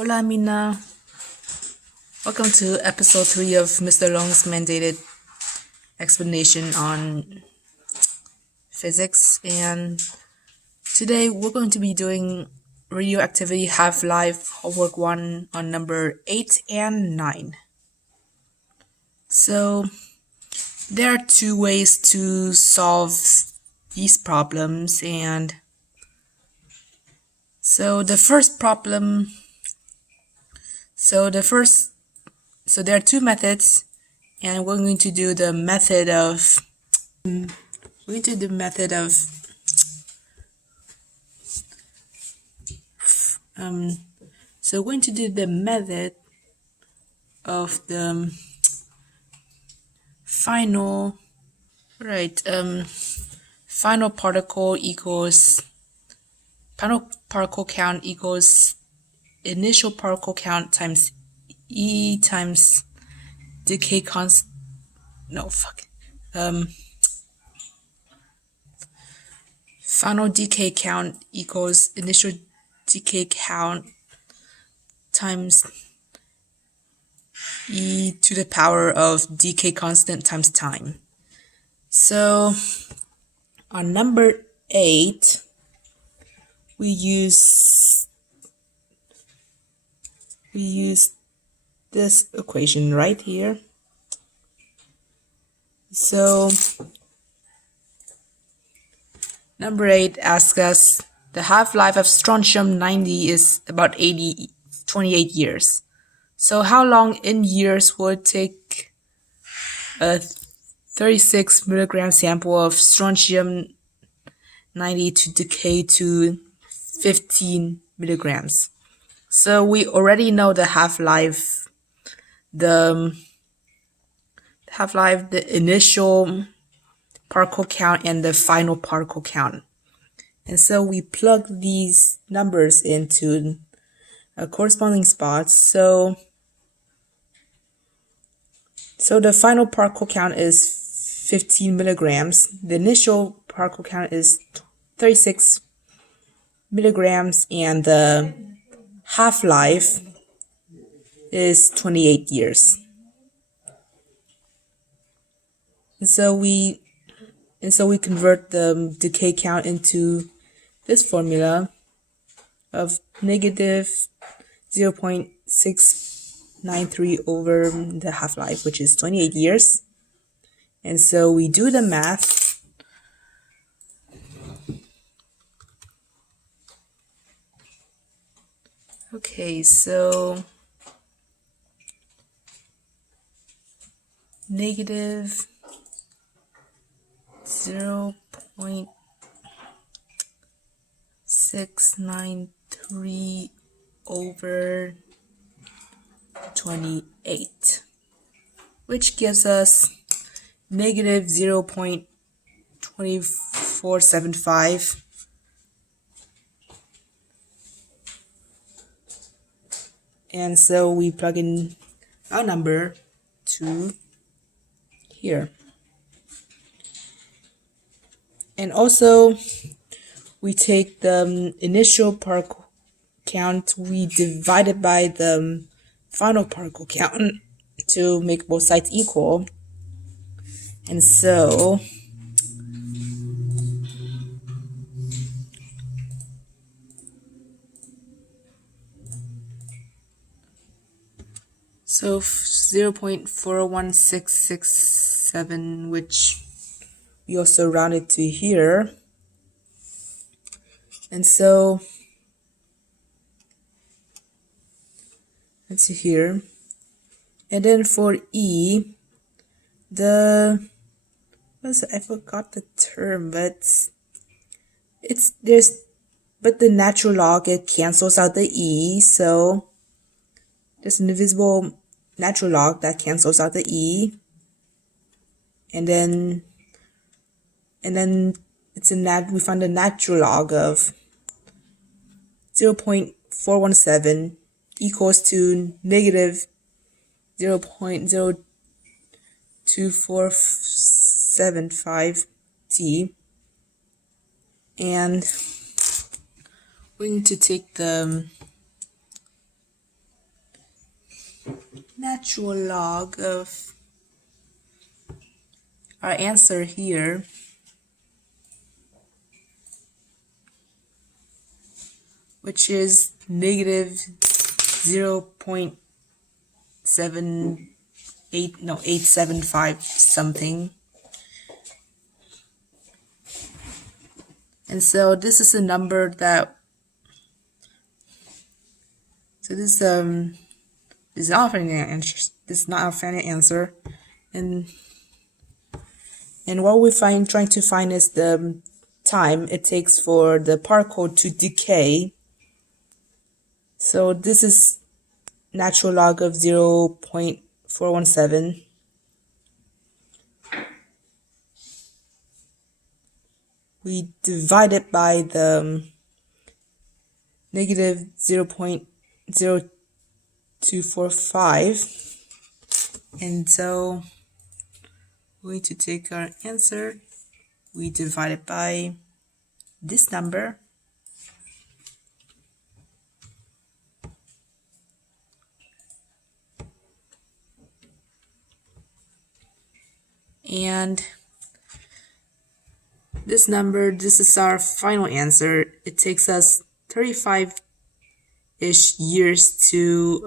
Hola Mina, welcome to episode 3 of Mr. Long's mandated explanation on physics, and today we're going to be doing radioactivity half-life homework 1 on number 8 and 9. So there are two ways to solve these problems, and so there are two methods, and we're going to do the method of the final particle count equals initial particle count times E times decay final decay count equals initial decay count times e to the power of decay constant times time. So on number 8, we use this equation right here. So number 8 asks us the half-life of strontium-90 is about 28 years. So how long in years would it take a 36 milligram sample of strontium-90 to decay to 15 milligrams? So we already know the half-life, the initial particle count and the final particle count. And so we plug these numbers into corresponding spots. So the final particle count is 15 milligrams. The initial particle count is 36 milligrams, and the half-life is 28 years. And so we convert the decay count into this formula of negative 0.693 over the half-life, which is 28 years. And so we do the math. Okay, so negative 0.693 over 28, which gives us negative 0.2475. And so we plug in our number to here. And also, we take the initial particle count, we divide it by the final particle count to make both sides equal. And so So 0.41667, which we also rounded to here. And so let's see here. And then for E, I forgot the term, but the natural log, it cancels out the E, so there's an invisible natural log that cancels out the E, and then we find the natural log of 0.417 equals to negative 0.02475 t, and we need to take the natural log of our answer here, which is negative 875 something. And so this is a number that, so this is not a final answer. This is not a final answer. And what we're trying to find is the time it takes for the particle to decay. So this is natural log of 0.417. We divide it by the negative 0.0245. And so we're going to take our answer. We divide it by this number. And this number, this is our final answer. It takes us 35-ish years to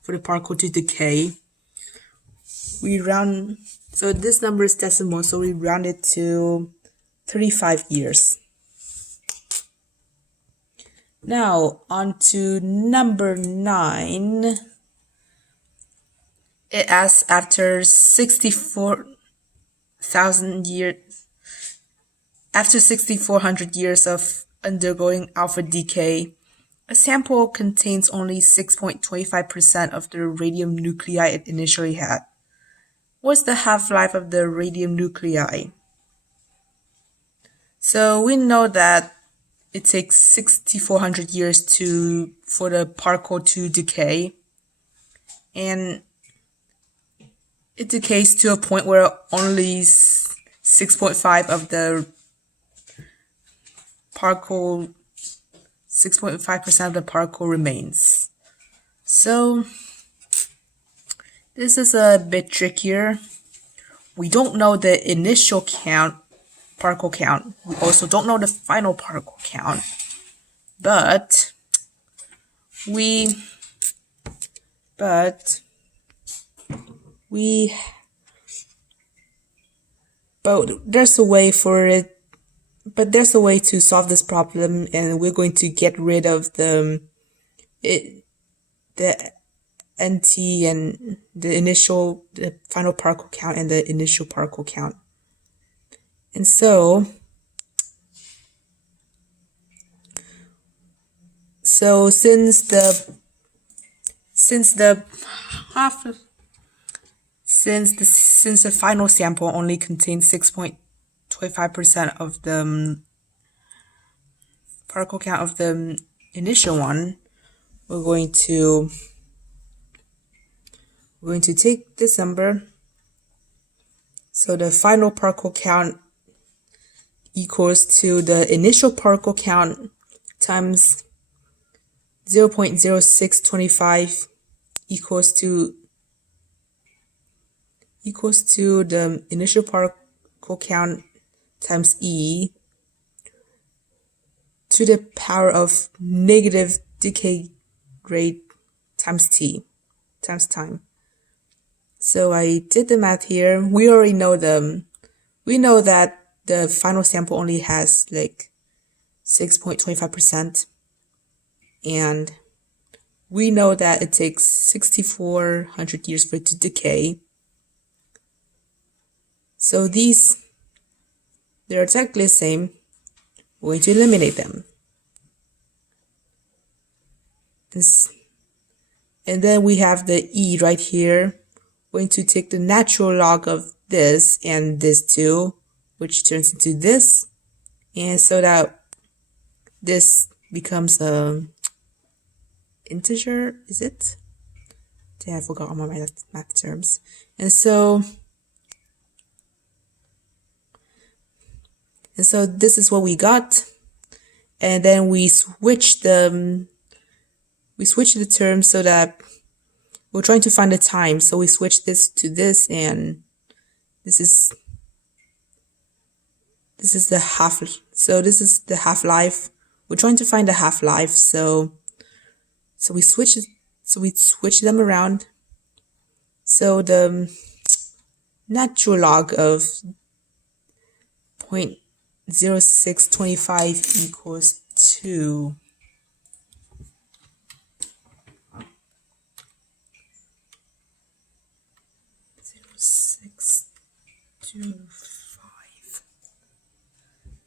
for the particle to decay. We round, so this number is decimal, so we round it to 35 years. Now on to number 9. It asks, after 64,000 years, after 6,400 years of undergoing alpha decay, a sample contains only 6.25% of the radium nuclei it initially had. What's the half-life of the radium nuclei? So we know that it takes 6,400 years for the particle to decay, and it decays to a point where only 6.5 of the particle, 6.5% of the particle remains. So this is a bit trickier. We don't know the initial particle count. We also don't know the final particle count. But there's a way for it. But there's a way to solve this problem, and we're going to get rid of the NT and the final particle count and the initial particle count. And so since the final sample only contains 6.25% of the particle count of the initial one, we're going to take this number. So the final particle count equals to the initial particle count times 0.0625 equals to the initial particle count times E to the power of negative decay rate times T times time. So I did the math here. We already know we know that the final sample only has like 6.25%, and we know that it takes 6,400 years for it to decay. So they're exactly the same. We're going to eliminate them. And then we have the E right here. We're going to take the natural log of this and this too, which turns into this. And so that this becomes a integer, is it? I forgot all my math terms. And so this is what we got. And then we switch the terms so that we're trying to find the time, so we switch this to this, and this is the half. So this is the half-life. We're trying to find the half-life, so we switch them around. So the natural log of 0.0625 equals to 0.0625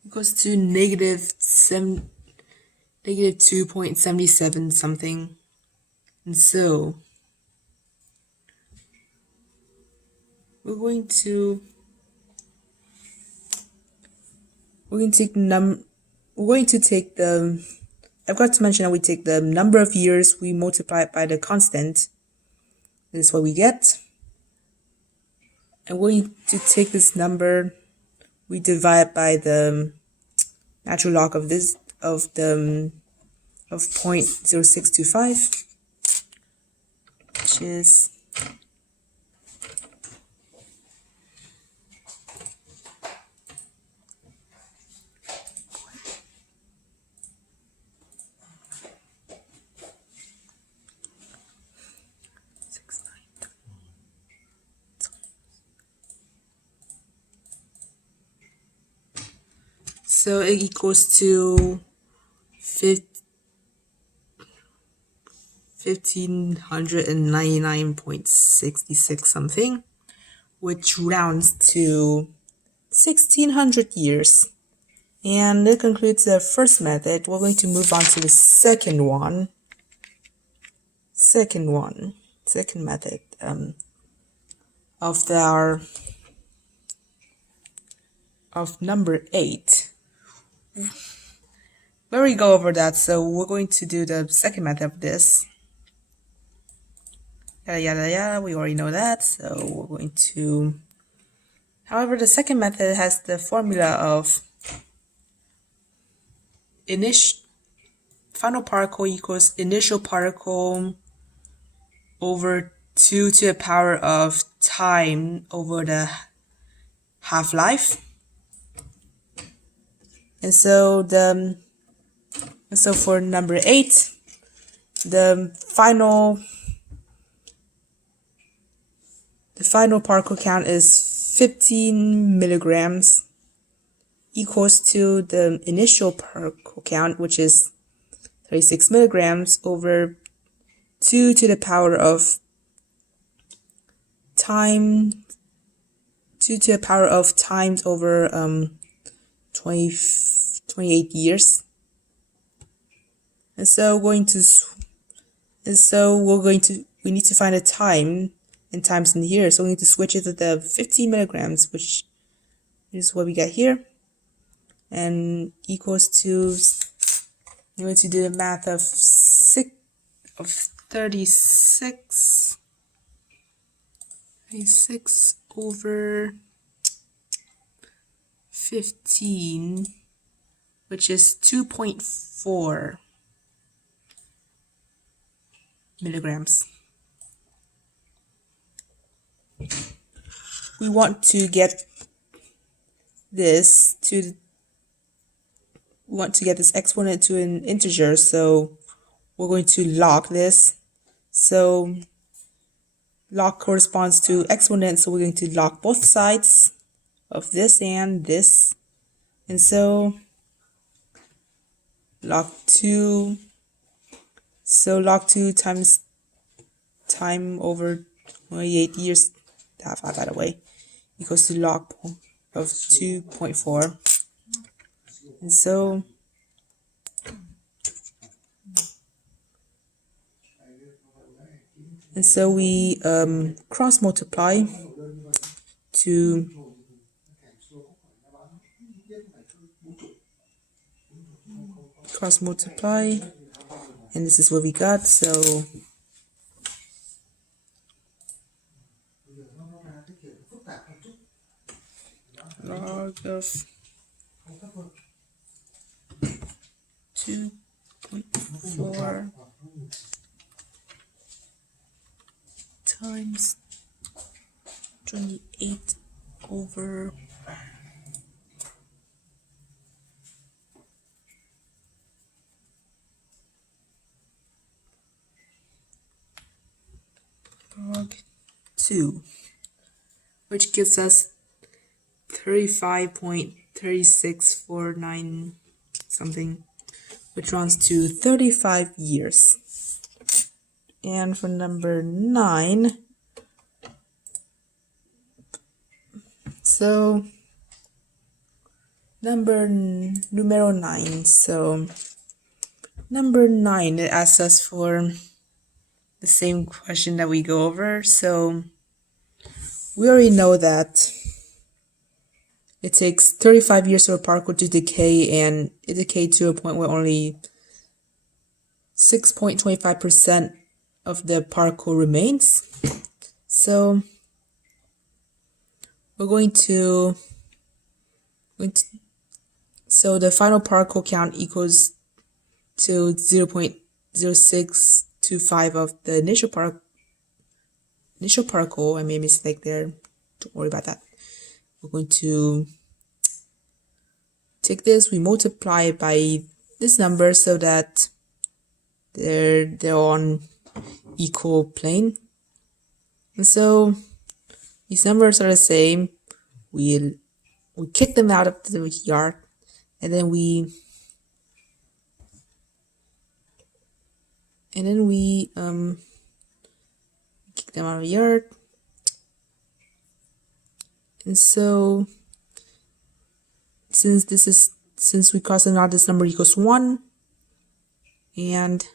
equals to negative 2.77 something. And so we're going to take the, I've got to mention that we take the number of years, we multiply it by the constant. This is what we get. And we're going to take this number, we divide by the natural log of this, of 0.0625, which is so it equals to 1599.66 something, which rounds to 1600 years. And that concludes the first method. We're going to move on to the second method of number 8. We already go over that, so we're going to do the second method of this. Yada yada yada, we already know that, so we're going to... However, the second method has the formula of final particle equals initial particle over 2 to the power of time over the half-life. And so for number 8, the final particle count is 15 milligrams, equals to the initial particle count, which is 36 milligrams over 2 to the power of time, 2 to the power of times over 28 years. And so we need to find a time and times in here. So we need to switch it to the 15 milligrams, which is what we got here, and equals to, I'm going to do the math of 36 over 15, which is 2.4 milligrams. We want to get this exponent to an integer, so we're going to log this. So log corresponds to exponent, so we're going to log both sides of this and this. And so log 2, times time over 28 years, half out that way, equals to log of 2.4. And so we cross multiply to and this is what we got. So log of 2.4 times 28 over log 2, which gives us 35.3649 something, which runs to 35 years. And for number 9, so numero 9. So number 9, it asks us for the same question that we go over. So we already know that it takes 35 years for a particle to decay, and it decayed to a point where only 6.25% of the particle remains. So we're going to so the final particle count equals to 0.0625 of the initial particle. I made a mistake there. Don't worry about that. We're going to take this, we multiply it by this number so that they're on equal plane. And so these numbers are the same. We kick them out of the yard, and then we kick them out of the yard. And so since we cross them out, this number equals 1, and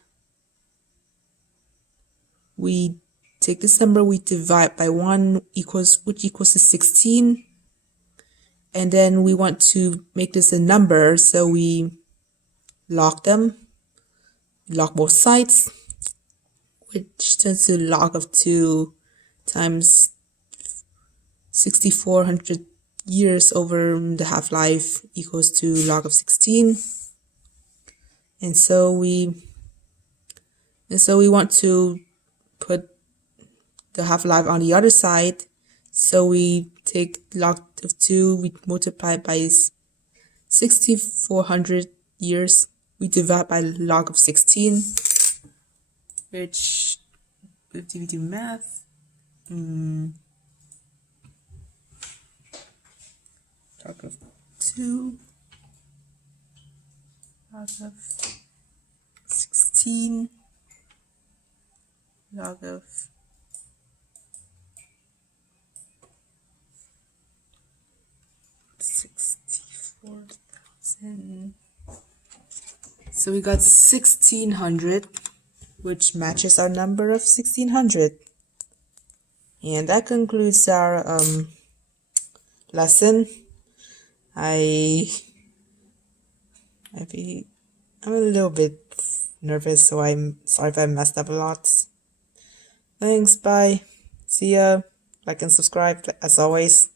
we take this number, we divide by 1, which equals to 16. And then we want to make this a number, so we log them. Log both sides, which turns to log of 2 times 6,400 years over the half-life equals to log of 16. And so we want to put the half-life on the other side. So we take log of 2, we multiply it by 6,400 years, we divide by log of 16, which, if we do math, log of 2, log of 16, log of 64,000. So we got 1,600, which matches our number of 1,600. And that concludes our lesson. I'm a little bit nervous, so I'm sorry if I messed up a lot. Thanks, bye. See ya. Like and subscribe as always.